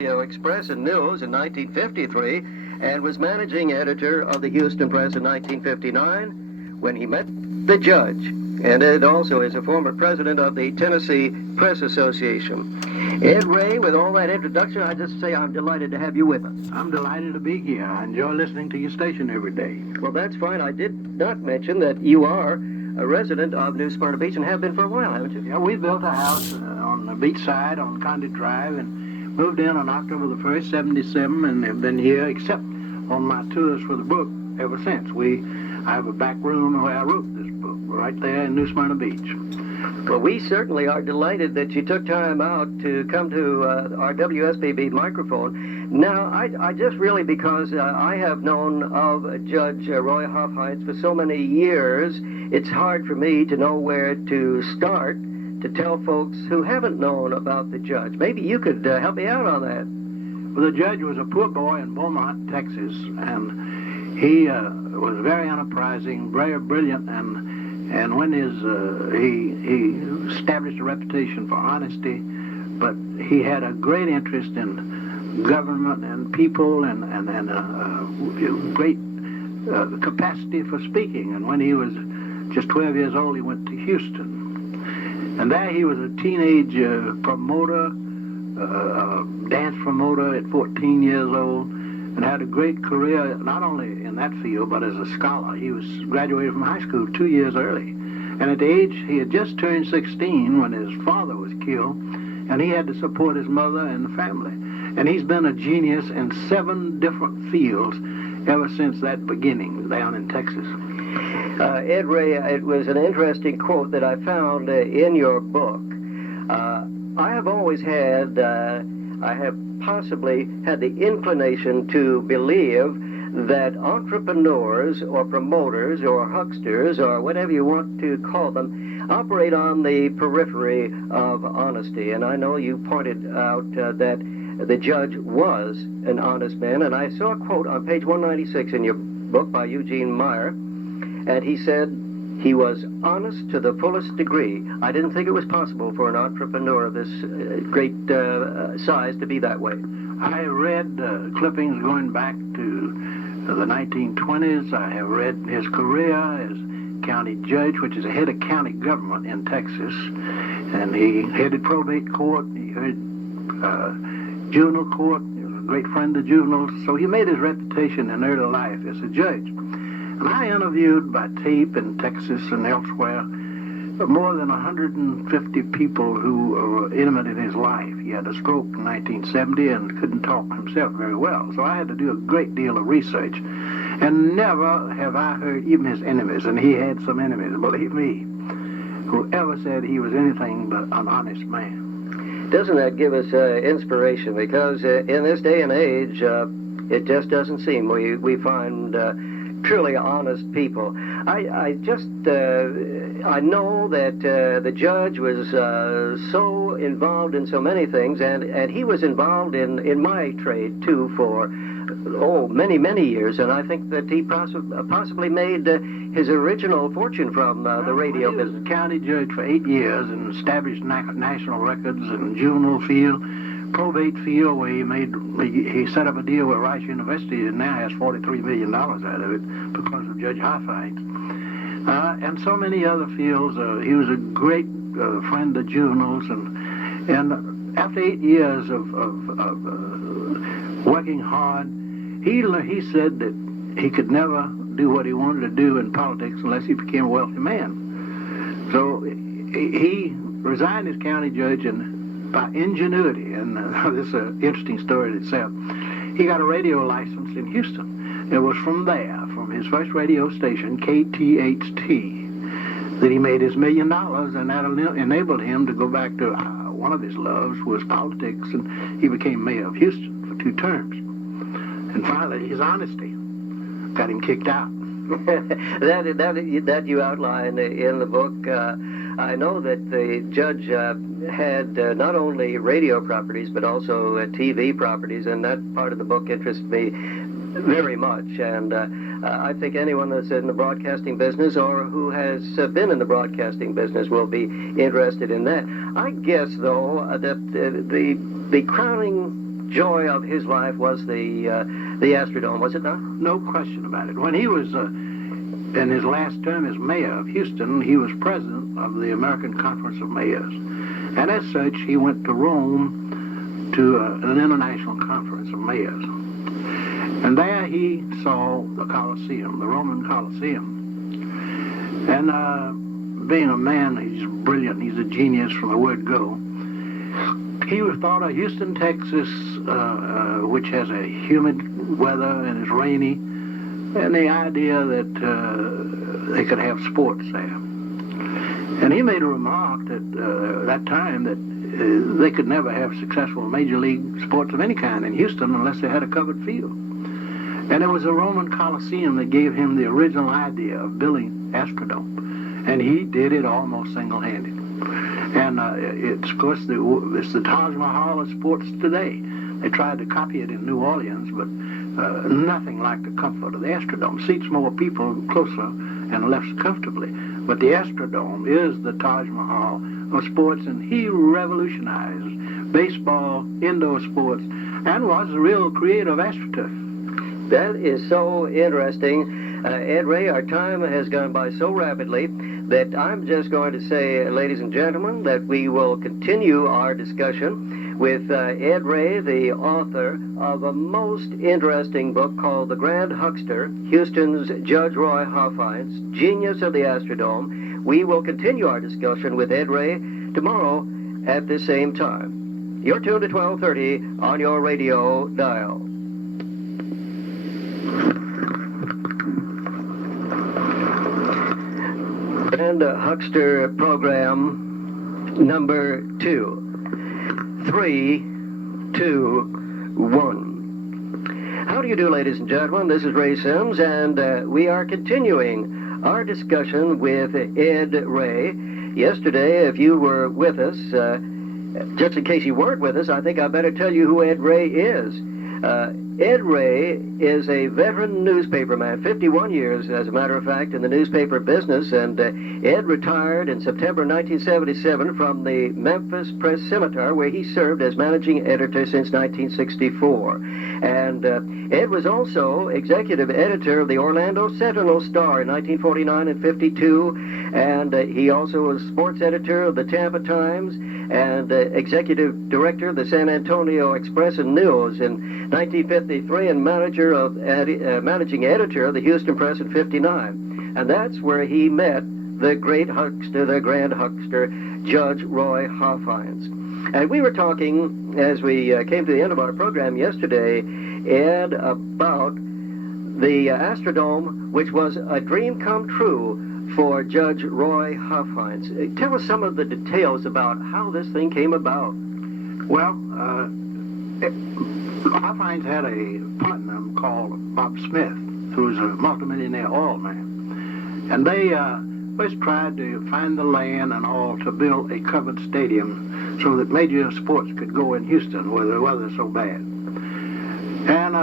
Express and News in 1953 and was managing editor of the Houston Press in 1959 when he met the judge. And Ed also is a former president of the Tennessee Press Association. Ed Ray, with all that introduction, I just say I'm delighted to have you with us. I'm delighted to be here. I enjoy listening to your station every day. Well, that's fine. I did not mention that you are a resident of New Smyrna Beach and have been for a while, haven't you? Yeah, we built a house on the beach side on Condit Drive and moved in on October the 1st, 77, and have been here except on my tours for the book ever since. I have a back room where I wrote this book, right there in New Smyrna Beach. Well, we certainly are delighted that you took time out to come to our WSBB microphone. Now, I just really, because I have known of Judge Roy Hofheinz for so many years, it's hard for me to know where to start to tell folks who haven't known about the judge. Maybe you could help me out on that. Well, the judge was a poor boy in Beaumont, Texas, and he was very enterprising, very brilliant, and when he established a reputation for honesty, but he had a great interest in government and people and great capacity for speaking. And when he was just 12 years old, he went to Houston. And there he was a teenage promoter, dance promoter at 14 years old, and had a great career not only in that field, but as a scholar. He was graduated from high school 2 years early. And at the age, he had just turned 16 when his father was killed, and he had to support his mother and the family. And he's been a genius in 7 different fields ever since that beginning down in Texas. Ed Ray, it was an interesting quote that I found in your book. I have always had, I have possibly had the inclination to believe that entrepreneurs or promoters or hucksters or whatever you want to call them operate on the periphery of honesty. And I know you pointed out that the judge was an honest man. And I saw a quote on page 196 in your book by Eugene Meyer. And he said he was honest to the fullest degree. I didn't think it was possible for an entrepreneur of this great size to be that way. I read clippings going back to the 1920s. I have read his career as county judge, which is the head of county government in Texas. And he headed probate court. He heard juvenile court. He was a great friend of juveniles. So he made his reputation in early life as a judge. And I interviewed by tape in Texas and elsewhere more than 150 people who were intimate in his life. He had a stroke in 1970 and couldn't talk himself very well. So I had to do a great deal of research. And never have I heard even his enemies, and he had some enemies, believe me, who ever said he was anything but an honest man. Doesn't that give us inspiration? Because in this day and age, it just doesn't seem we find truly honest people. I know that the judge was so involved in so many things, and he was involved in my trade too for many years, and I think that he possibly made his original fortune from the radio business. He was county judge for 8 years and established national records in juvenile field, probate field, where he set up a deal with Rice University and now has $43 million out of it because of Judge Hofheinz. And so many other fields. He was a great friend of juveniles, and after 8 years of working hard, he said that he could never do what he wanted to do in politics unless he became a wealthy man. So he resigned as county judge, and by ingenuity, and this is an interesting story in itself, he got a radio license in Houston. It was from his first radio station, KTHT, that he made his $1 million, and that enabled him to go back to one of his loves was politics, and he became mayor of Houston for 2 terms. And finally, his honesty got him kicked out. that you outline in the book. I know that the judge had not only radio properties but also TV properties, and that part of the book interests me very much. And I think anyone that's in the broadcasting business or who has been in the broadcasting business will be interested in that. I guess, though, that the crowning joy of his life was the Astrodome, was it not? No question about it. When he was in his last term as mayor of Houston, he was president of the American Conference of Mayors. And as such, he went to Rome to an international conference of mayors. And there he saw the Colosseum, the Roman Colosseum. And being a man, he's brilliant, he's a genius from the word go. He thought of Houston, Texas, which has a humid weather and is rainy, and the idea that they could have sports there. And he made a remark that that time that they could never have successful major league sports of any kind in Houston unless they had a covered field. And it was the Roman Colosseum that gave him the original idea of building Astrodome. And he did it almost single-handed. And it's, of course, it's the Taj Mahal of sports today. They tried to copy it in New Orleans, but nothing like the comfort of the Astrodome. Seats more people closer and less comfortably. But the Astrodome is the Taj Mahal of sports, and he revolutionized baseball, indoor sports, and was the real creator of AstroTurf. That is so interesting. Ed Ray, our time has gone by so rapidly that I'm just going to say, ladies and gentlemen, that we will continue our discussion with Ed Ray, the author of a most interesting book called The Grand Huckster, Houston's Judge Roy Hofheinz, Genius of the Astrodome. We will continue our discussion with Ed Ray tomorrow at the same time. You're tuned to 1230 on your radio dial. And Huckster program number 2. 3, 2, 1. How do you do, ladies and gentlemen? This is Ray Sims, and we are continuing our discussion with Ed Ray. Yesterday, if you were with us, just in case you weren't with us, I think I better tell you who Ed Ray is. Ed Ray is a veteran newspaperman, 51 years, as a matter of fact, in the newspaper business, and Ed retired in September 1977 from the Memphis Press Scimitar, where he served as managing editor since 1964. And Ed was also executive editor of the Orlando Sentinel-Star in 1949 and 52, and he also was sports editor of the Tampa Times and executive director of the San Antonio Express and News in 1953, and managing editor of the Houston Press in 59. And that's where he met the great huckster, the grand huckster, Judge Roy Hofheinz. And we were talking, as we came to the end of our program yesterday, Ed, about the Astrodome, which was a dream come true for Judge Roy Hofheinz. Tell us some of the details about how this thing came about. Well, Hofheinz had a partner called Bob Smith, who was a multimillionaire oil man. And they first tried to find the land and all to build a covered stadium so that major sports could go in Houston where the weather's so bad. And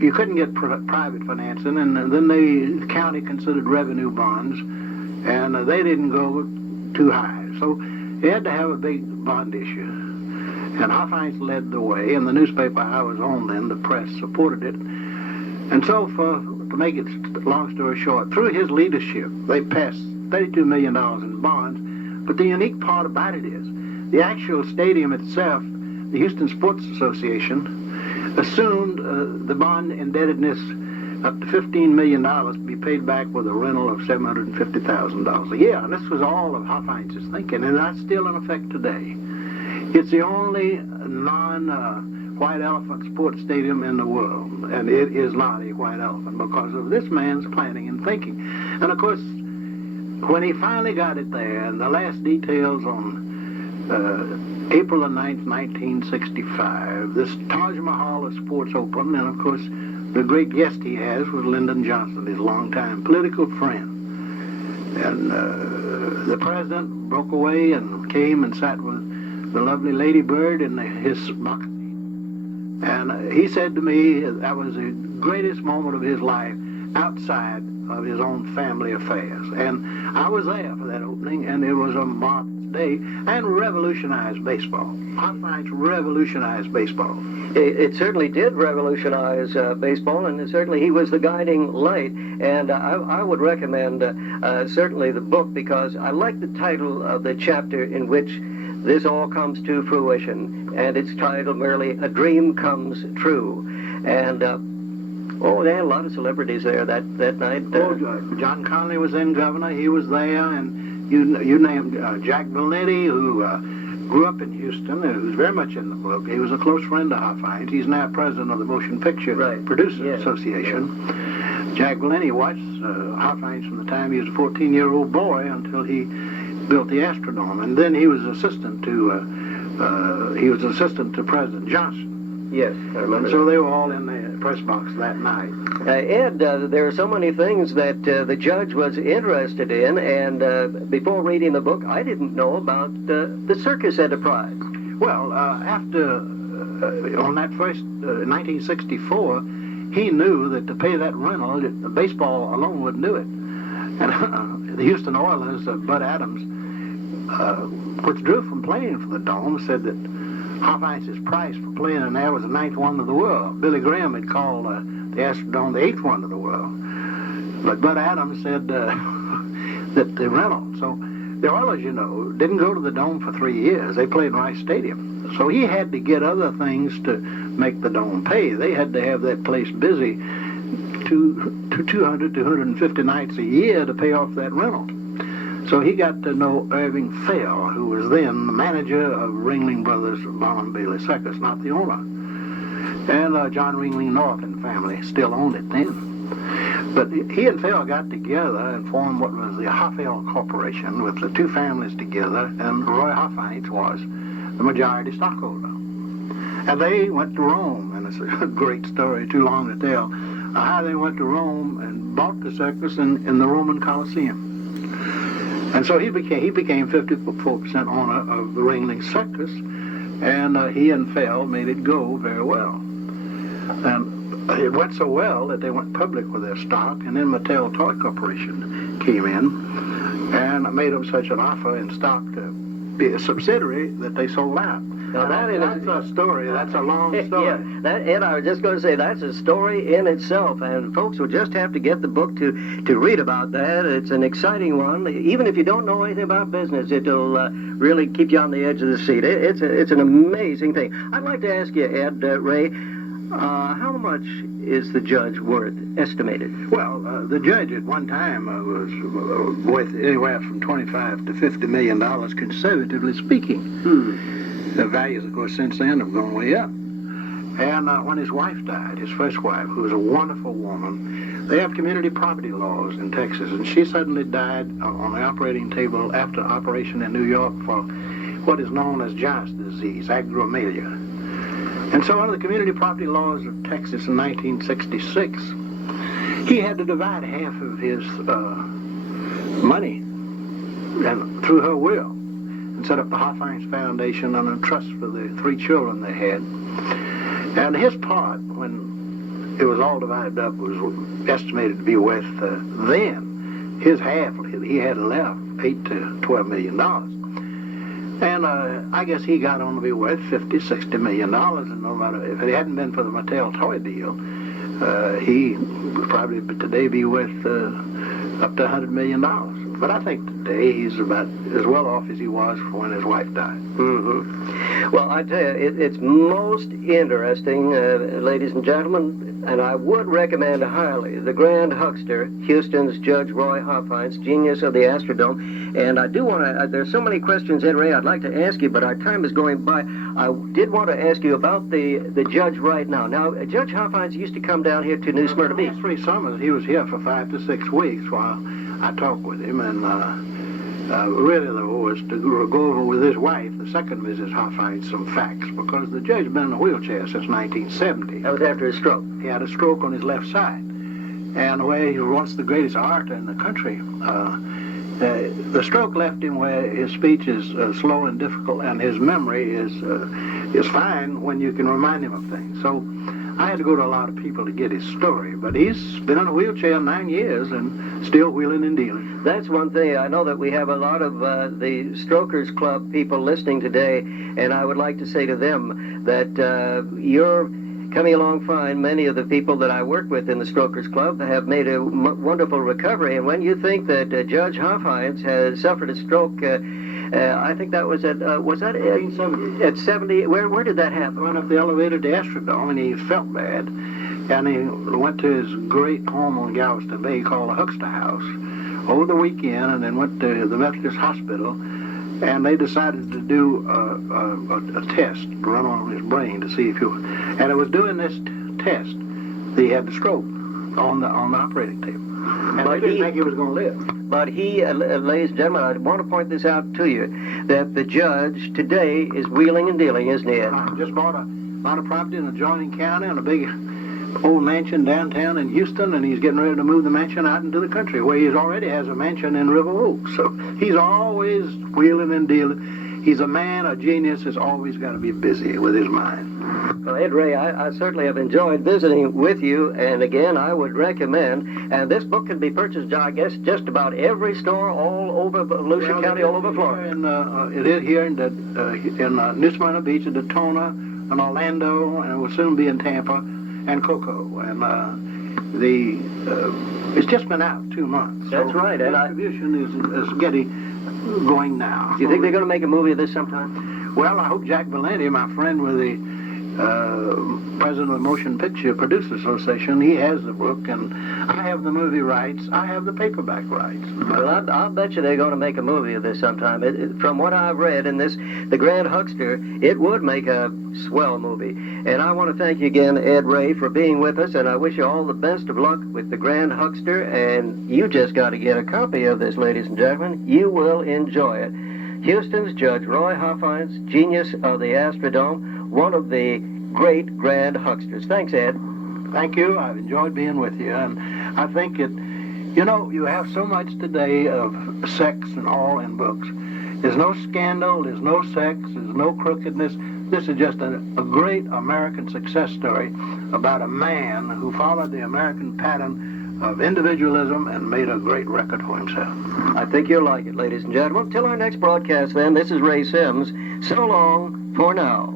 you couldn't get private financing, and then the county considered revenue bonds, and they didn't go too high. So you had to have a big bond issue. And Hofheinz led the way, and the newspaper I was on then, the Press, supported it. And so, to make it long story short, through his leadership, they passed $32 million in bonds. But the unique part about it is, the actual stadium itself, the Houston Sports Association, assumed the bond indebtedness up to $15 million to be paid back with a rental of $750,000 a year. And this was all of Hofheinz's thinking, and that's still in effect today. It's the only non-white elephant sports stadium in the world, and it is not a white elephant because of this man's planning and thinking. And of course, when he finally got it there, and the last details on April the 9th, 1965, this Taj Mahal of sports opened, and of course, the great guest he has was Lyndon Johnson, his longtime political friend. And the president broke away and came and sat with the lovely Lady Bird in his box. And he said to me that was the greatest moment of his life outside of his own family affairs. And I was there for that opening, and it was a marvelous day and revolutionized baseball. Hofheinz revolutionized baseball. It certainly did revolutionize baseball, and certainly he was the guiding light. And I would recommend certainly the book, because I like the title of the chapter in which this all comes to fruition, and it's titled merely "A Dream Comes True." And they had a lot of celebrities there that night. John Connolly was then governor. He was there, and you named Jack Valnetti, who grew up in Houston, and who's very much in the book. He was a close friend of Hofheinz. He's now president of the Motion Picture Producers Association. Yeah. Jack Valnetti watched Hofheinz from the time he was a 14-year-old boy until he built the Astrodome, and then he was assistant to President Johnson. Yes, I remember. So they were all in the press box that night. Ed, there are so many things that the judge was interested in, and before reading the book, I didn't know about the circus enterprise. Well, after, on that first, 1964, he knew that to pay that rental, baseball alone wouldn't do it. And the Houston Oilers, Bud Adams, withdrew from playing for the Dome, said that Hofheinz's price for playing in there was the 9th wonder of the world. Billy Graham had called the Astrodome the 8th wonder of the world. But Bud Adams said that the rental. So the Oilers, didn't go to the Dome for 3 years. They played in Rice Stadium. So he had to get other things to make the Dome pay. They had to have that place busy 200 to 150 nights a year to pay off that rental. So he got to know Irving Fell, who was then the manager of Ringling Brothers Barnum Bailey Circus, not the owner. And John Ringling North and family still owned it then. But he and Fell got together and formed what was the Hoffell Corporation, with the two families together, and Roy Hofheinz was the majority stockholder. And they went to Rome, and it's a great story, too long to tell, how they went to Rome and bought the circus in the Roman Colosseum. And so he became 54% owner of the Ringling Circus, and he and Fell made it go very well. And it went so well that they went public with their stock, and then Mattel Toy Corporation came in and made them such an offer in stock to be a subsidiary that they sold out. Now that's a story. That's a long story. Yeah, and I was just going to say that's a story in itself, and folks will just have to get the book to read about that. It's an exciting one. Even if you don't know anything about business, it'll really keep you on the edge of the seat. It's an amazing thing. I'd like to ask you, Ed, Ray, how much is the judge worth, estimated? Well, the judge at one time was worth anywhere from $25 to $50 million, conservatively speaking. The values, of course, since then have gone way up. And when his wife died, his first wife, who was a wonderful woman, they have community property laws in Texas, and she suddenly died on the operating table after operation in New York for what is known as John's disease, acromegalia. And so under the community property laws of Texas in 1966, he had to divide half of his money and through her will, and set up the Hofheinz Foundation and a trust for the 3 children they had. And his part, when it was all divided up, was estimated to be worth, then, his half, he had left $8 to $12 million. And I guess he got on to be worth $50, $60 million, and no matter, if it hadn't been for the Mattel toy deal, he would probably today be worth up to $100 million. But I think today he's about as well off as he was when his wife died. Mm-hmm. Well, I tell you, it's most interesting, ladies and gentlemen, and I would recommend highly the Grand Huckster, Houston's Judge Roy Hofheinz, genius of the Astrodome. And I do want to, there's so many questions, Ed Ray, I'd like to ask you, but our time is going by. I did want to ask you about the judge right now. Now, Judge Hofheinz used to come down here to New Smyrna Beach. 3 summers, he was here for 5 to 6 weeks while I talked with him, and really, though, was to go over with his wife, the second Mrs. Hofheinz, some facts, because the judge had been in a wheelchair since 1970. That was after his stroke. He had a stroke on his left side, and where he was once the greatest orator in the country, The stroke left him where his speech is slow and difficult, and his memory is fine when you can remind him of things. So I had to go to a lot of people to get his story, but he's been in a wheelchair 9 years and still wheeling and dealing. That's one thing. I know that we have a lot of the Strokers Club people listening today, and I would like to say to them that you're coming along fine. Many of the people that I work with in the Strokers Club have made a wonderful recovery, and when you think that Judge Hofheinz has suffered a stroke, I think that was at 70. Where did that happen? Went up the elevator to Astrodome, and he felt bad, and he went to his great home on Galveston Bay called the Huckster House over the weekend, and then went to the Methodist Hospital, and they decided to do a test to run on his brain to see if you. And it was doing this test that he had the stroke on the operating table, and they didn't think he was going to live. But he, ladies and gentlemen, I want to point this out to you, that the judge today is wheeling and dealing, isn't he, Ed? Just bought a lot of property in adjoining county and a big old mansion downtown in Houston, and he's getting ready to move the mansion out into the country, where he already has a mansion in River Oaks. So he's always wheeling and dealing. He's a man, a genius, has always got to be busy with his mind. Well, Ed Ray, I certainly have enjoyed visiting with you, and again, I would recommend, and this book can be purchased, I guess, just about every store all over Volusia County, all over Florida. It is here in New Smyrna Beach, in Daytona, in Orlando, and it will soon be in Tampa and Cocoa, and it's just been out 2 months. That's so right, the and distribution is getting going now. Do you think they're going to make a movie of this sometime? Well, I hope Jack Valenti, my friend with the president of the Motion Picture Producers Association, he has the book, and I have the movie rights. I have the paperback rights. Well, I'll bet you they're going to make a movie of this sometime. From what I've read in this, The Grand Huckster, it would make a swell movie. And I want to thank you again, Ed Ray, for being with us, and I wish you all the best of luck with The Grand Huckster, and you just got to get a copy of this, ladies and gentlemen. You will enjoy it. Houston's Judge Roy Hofheinz, genius of the Astrodome, one of the great Grand Hucksters. Thanks, Ed. Thank you. I've enjoyed being with you, and I think you have so much today of sex and all in books. There's no scandal, there's no sex, there's no crookedness. This is just a great American success story about a man who followed the American pattern of individualism and made a great record for himself. I think you'll like it, ladies and gentlemen. Till our next broadcast, then, this is Ray Sims. So long for now.